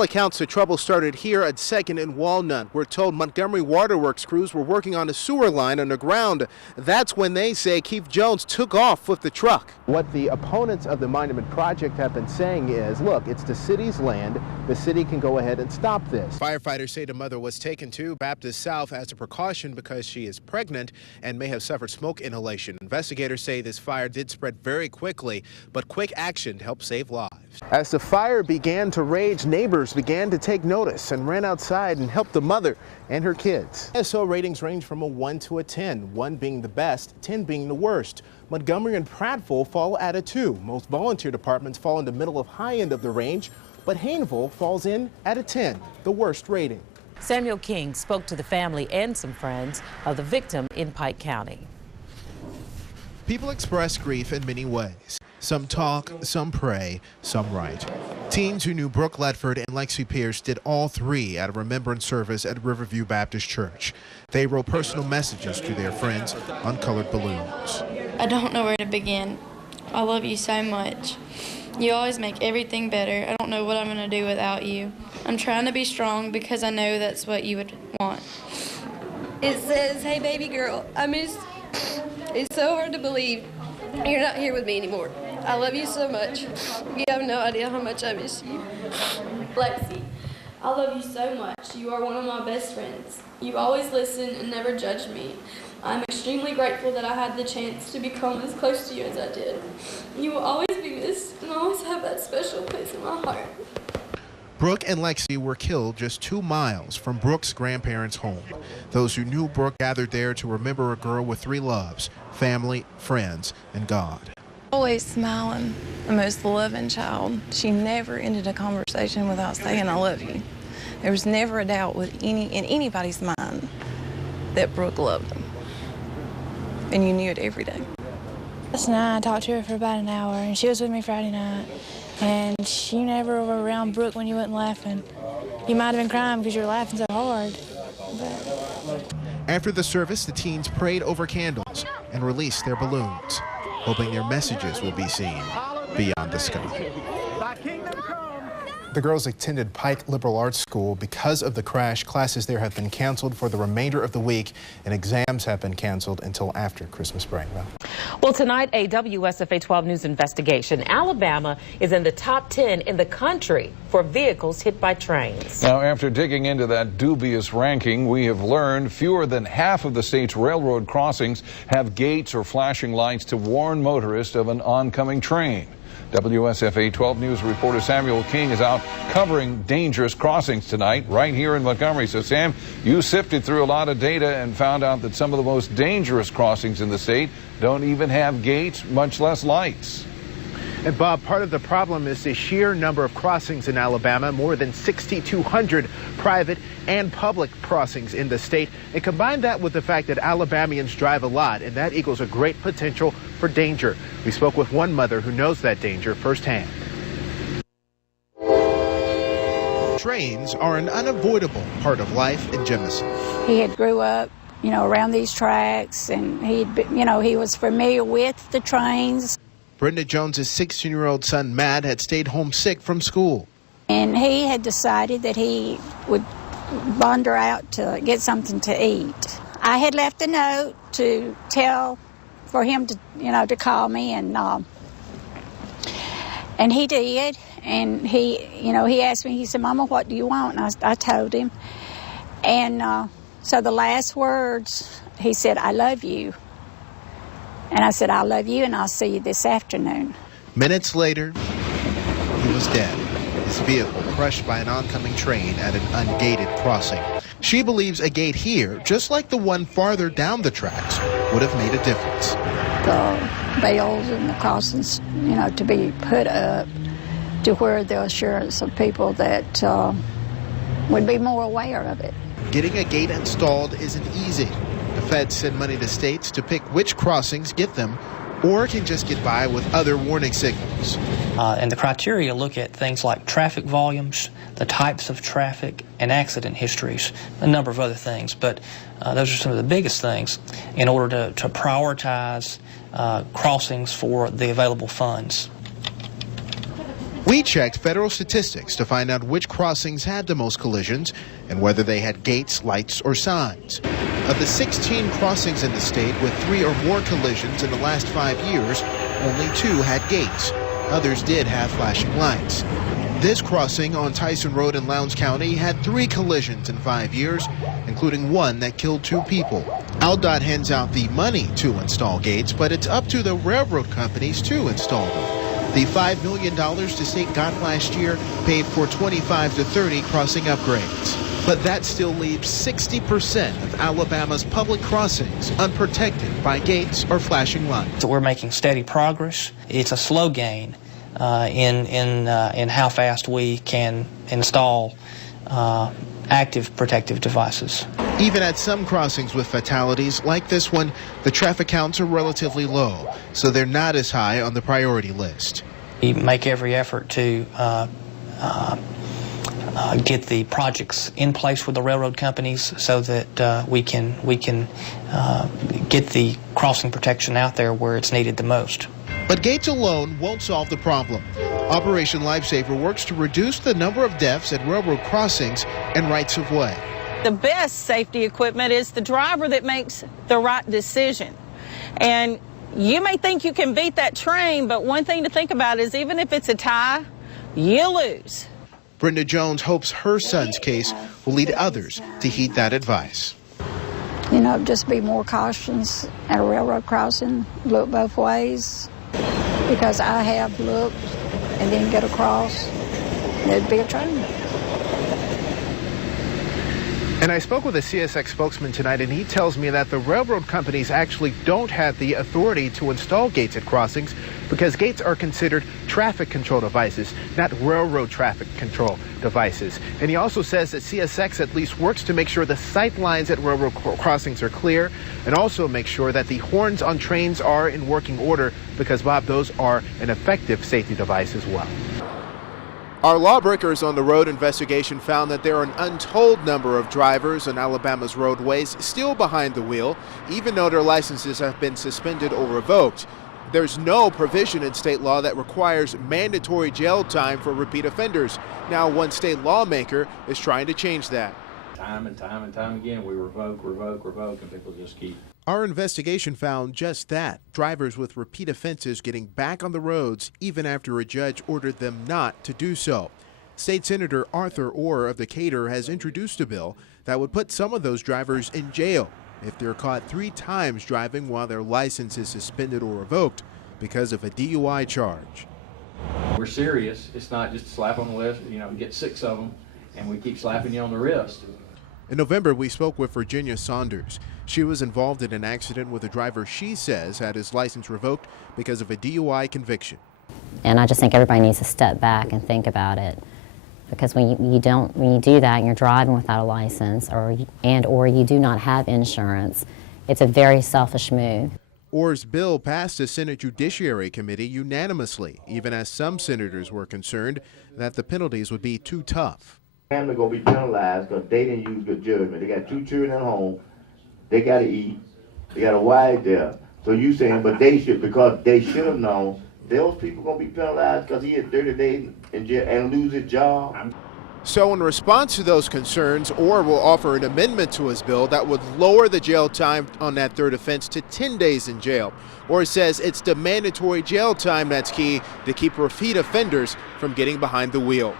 all accounts, the trouble started here at 2nd and Walnut. We're told Montgomery Waterworks crews were working on a sewer line underground. That's when they say Keith Jones took off with the truck. What the opponents of the monument project have been saying is, look, it's the city's land. The city can go ahead and stop this. Firefighters say the mother was taken to Baptist South as a precaution because she is pregnant and may have suffered smoke inhalation. Investigators say this fire did spread very quickly, but quick action to help save lives. As the fire began to rage, neighbors began to take notice and ran outside and helped the mother and her kids. ISO ratings range from a 1 to a 10, 1 being the best, 10 being the worst. Montgomery and Prattville fall at a 2. Most volunteer departments fall in the middle of high end of the range, but Hayneville falls in at a 10, the worst rating. Samuel King spoke to the family and some friends of the victim in Pike County. People express grief in many ways. Some talk, some pray, some write. Teens who knew Brooke Ledford and Lexi Pierce did all three at a remembrance service at Riverview Baptist Church. They wrote personal messages to their friends on colored balloons. I don't know where to begin. I love you so much. You always make everything better. I don't know what I'm going to do without you. I'm trying to be strong because I know that's what you would want. It says, "Hey baby girl, I miss." It's so hard to believe you're not here with me anymore. I love you so much. You have no idea how much I miss you. Lexi, I love you so much. You are one of my best friends. You always listen and never judge me. I'm extremely grateful that I had the chance to become as close to you as I did. You will always be missed and always have that special place in my heart. Brooke and Lexi were killed just 2 miles from Brooke's grandparents' home. Those who knew Brooke gathered there to remember a girl with 3 loves: family, friends, and God. Always smiling, the most loving child. She never ended a conversation without saying, "I love you." There was never a doubt in anybody's mind that Brooke loved them. And you knew it every day. Last night I talked to her for about an hour, and she was with me Friday night. And you never were around Brooke when you wasn't laughing. You might have been crying because you were laughing so hard. But... After the service, the teens prayed over candles and released their balloons, hoping their messages will be seen beyond the sky. The girls attended Pike Liberal Arts School. Because of the crash, classes there have been canceled for the remainder of the week, and exams have been canceled until after Christmas break. Well, tonight, a WSFA 12 News investigation. Alabama is in the top 10 in the country for vehicles hit by trains. Now, after digging into that dubious ranking, we have learned fewer than half of the state's railroad crossings have gates or flashing lights to warn motorists of an oncoming train. WSFA 12 News reporter Samuel King is out covering dangerous crossings tonight right here in Montgomery. So, Sam, you sifted through a lot of data and found out that some of the most dangerous crossings in the state don't even have gates, much less lights. And Bob, part of the problem is the sheer number of crossings in Alabama, more than 6,200 private and public crossings in the state. And combine that with the fact that Alabamians drive a lot, and that equals a great potential for danger. We spoke with one mother who knows that danger firsthand. Trains are an unavoidable part of life in Jemison. He had grew up, around these tracks, and he was familiar with the trains. Brenda Jones's 16-year-old son, Matt, had stayed home sick from school. And he had decided that he would wander out to get something to eat. I had left a note to tell for him to, to call me, and he did. And he asked me, he said, "Mama, what do you want?" And I told him. And so the last words, he said, "I love you." And I said, "I love you, and I'll see you this afternoon." Minutes later, he was dead. His vehicle crushed by an oncoming train at an ungated crossing. She believes a gate here, just like the one farther down the tracks, would have made a difference. The bales and the crossings, to be put up to where the assurance of people that would be more aware of it. Getting a gate installed isn't easy. The feds send money to states to pick which crossings get them, or can just get by with other warning signals. And the criteria look at things like traffic volumes, the types of traffic, and accident histories, a number of other things. But those are some of the biggest things in order to prioritize crossings for the available funds. We checked federal statistics to find out which crossings had the most collisions and whether they had gates, lights, or signs. Of the 16 crossings in the state with 3 or more collisions in the last 5 years, only 2 had gates. Others did have flashing lights. This crossing on Tyson Road in Lowndes County had 3 collisions in 5 years, including one that killed 2 people. AlDOT hands out the money to install gates, but it's up to the railroad companies to install them. The $5 million the state got last year paid for 25 to 30 crossing upgrades. But that still leaves 60% of Alabama's public crossings unprotected by gates or flashing lights. So we're making steady progress. It's a slow gain in how fast we can install active protective devices. Even at some crossings with fatalities like this one, the traffic counts are relatively low, so they're not as high on the priority list. We make every effort to get the projects in place with the railroad companies so that we can get the crossing protection out there where it's needed the most. But gates alone won't solve the problem. Operation Lifesaver works to reduce the number of deaths at railroad crossings and rights of way. The best safety equipment is the driver that makes the right decision. And you may think you can beat that train, but one thing to think about is even if it's a tie, you lose. Brenda Jones hopes her son's case will lead others to heed that advice. You know, just be more cautious at a railroad crossing, look both ways, because I have looked and didn't get across. There'd be a train. And I spoke with a CSX spokesman tonight, and he tells me that the railroad companies actually don't have the authority to install gates at crossings because gates are considered traffic control devices, not railroad traffic control devices. And he also says that CSX at least works to make sure the sight lines at railroad crossings are clear and also make sure that the horns on trains are in working order because, Bob, those are an effective safety device as well. Our Lawbreakers on the Road investigation found that there are an untold number of drivers on Alabama's roadways still behind the wheel, even though their licenses have been suspended or revoked. There's no provision in state law that requires mandatory jail time for repeat offenders. Now, one state lawmaker is trying to change that. Time and time again, we revoke, and people just keep. Our investigation found just that, drivers with repeat offenses getting back on the roads even after a judge ordered them not to do so. State Senator Arthur Orr of Decatur has introduced a bill that would put some of those drivers in jail if they're caught 3 times driving while their license is suspended or revoked because of a DUI charge. We're serious. It's not just a slap on the wrist, get 6 of them, and we keep slapping you on the wrist. In November, we spoke with Virginia Saunders. She was involved in an accident with a driver she says had his license revoked because of a DUI conviction. And I just think everybody needs to step back and think about it. Because when you do that and you're driving without a license or you do not have insurance, it's a very selfish move. Orr's bill passed the Senate Judiciary Committee unanimously, even as some senators were concerned that the penalties would be too tough. Families gonna be penalized because they didn't use good judgment. They got 2 children at home. They gotta eat. They got a wife there. So you saying, but they should, because they should have known. Those people gonna be penalized because he had 30 days in jail and lose his job. So in response to those concerns, Orr will offer an amendment to his bill that would lower the jail time on that third offense to 10 days in jail. Orr says it's the mandatory jail time that's key to keep repeat offenders from getting behind the wheel.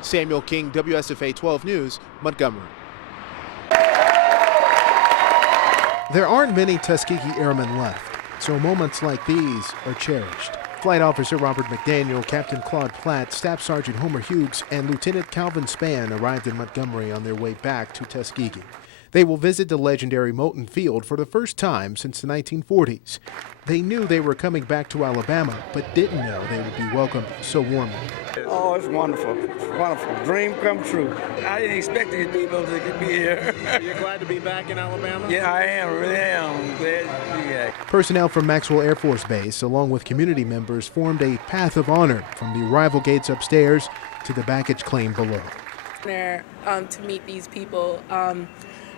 Samuel King, WSFA 12 News, Montgomery. There aren't many Tuskegee airmen left, so moments like these are cherished. Flight Officer Robert McDaniel, Captain Claude Platt, Staff Sergeant Homer Hughes, and Lieutenant Calvin Spann arrived in Montgomery on their way back to Tuskegee. They will visit the legendary Moton Field for the first time since the 1940s. They knew they were coming back to Alabama, but didn't know they would be welcomed so warmly. Oh, it's wonderful. It's wonderful. Dream come true. I didn't expect these people to be here. You're glad to be back in Alabama? Yeah, I am. Really am. I'm glad to be back. Personnel from Maxwell Air Force Base, along with community members, formed a path of honor from the arrival gates upstairs to the baggage claim below. There to meet these people.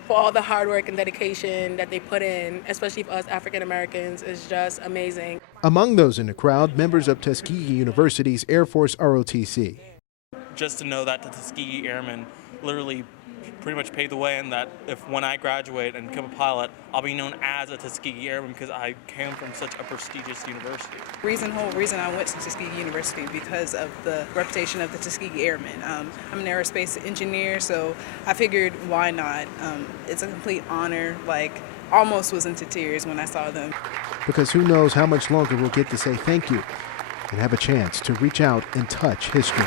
for all the hard work and dedication that they put in, especially for us African Americans, is just amazing. Among those in the crowd, members of Tuskegee University's Air Force ROTC. Just to know that the Tuskegee Airmen literally pretty much paved the way, and that when I graduate and become a pilot, I'll be known as a Tuskegee Airman because I came from such a prestigious university. Whole reason I went to Tuskegee University because of the reputation of the Tuskegee Airmen. I'm an aerospace engineer, so I figured why not? It's a complete honor, almost was into tears when I saw them. Because who knows how much longer we'll get to say thank you and have a chance to reach out and touch history.